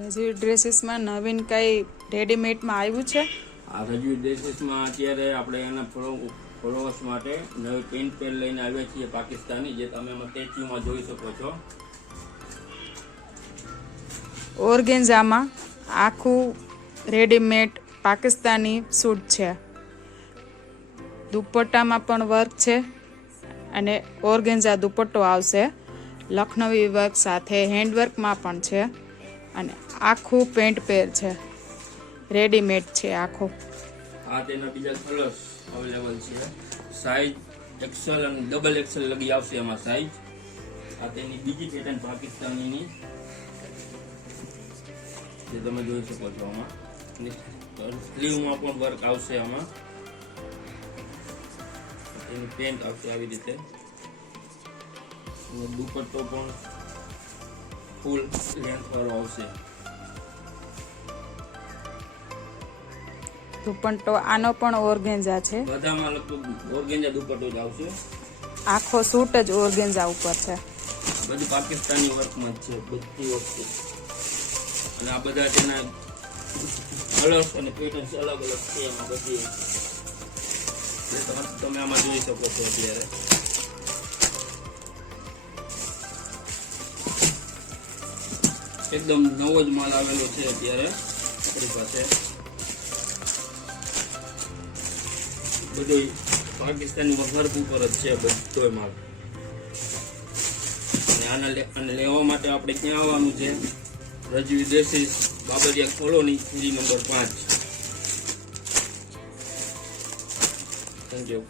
રજવી ડ્રેસીસમાં નવીન કઈ રેડીમેડમાં આવ્યું છે? આ રજવી ડ્રેસીસમાં અત્યારે આપણે એના ફોલોઅર્સ માટે નવી પેન્ટ પેર લઈને આવ્યા છીએ પાકિસ્તાની, જે તમે સ્ટેચ્યુમાં જોઈ શકો છો. ઓર્ગેન્ઝામાં આખું રેડીમેડ પાકિસ્તાની સૂટ છે. દુપટ્ટામાં પણ વર્ક છે અને ઓર્ગેન્ઝા દુપટ્ટો આવશે. લખનવી વર્ક સાથે હેન્ડવર્કમાં પણ છે અને આખું પેન્ટ પેર છે, રેડીમેડ છે આખું. આ તેના બીજા કલર્સ અવેલેબલ છે. સાઈઝ XL અને XXL લગી આવશે એમાં સાઈઝ. આ તેની બીજી પેટર્ન પાકિસ્તાનીની જે તમે જોઈ શકો છો. આમાં સ્લીવમાં પણ વર્ક આવશે. આમાં એની પેન્ટ આવશે આવી રીતે. દુપટ્ટો પણ ફૂલ લેન્થ વાળો આવશે. દુપટ્ટો આનો પણ ઓર્ગેન્ઝા છે. બધામાં લગભગ ઓર્ગેન્ઝા દુપટ્ટો જ આવશે. આખો સૂટ જ ઓર્ગેન્ઝા ઉપર છે. બધી પાકિસ્તાની વર્કમાં જ છે બધી વસ્તુ. અને આ બધા તેના કલર્સ અને પેટર્ન્સ અલગ અલગ છે એમાં બધી. તમે આમાં જોઈ શકો છો. અત્યારે એકદમ નવો જ માલ આવેલો છે અત્યારે આપણી પાસે. બધું પાકિસ્તાની વર્ક ઉપર જ છે બધો માલ. અને આને લેવા માટે આપણે ક્યાં આવવાનું છે? રજવી ડ્રેસીસ, બાબરિયા કોલોની, શેરી નંબર 5. Thank you.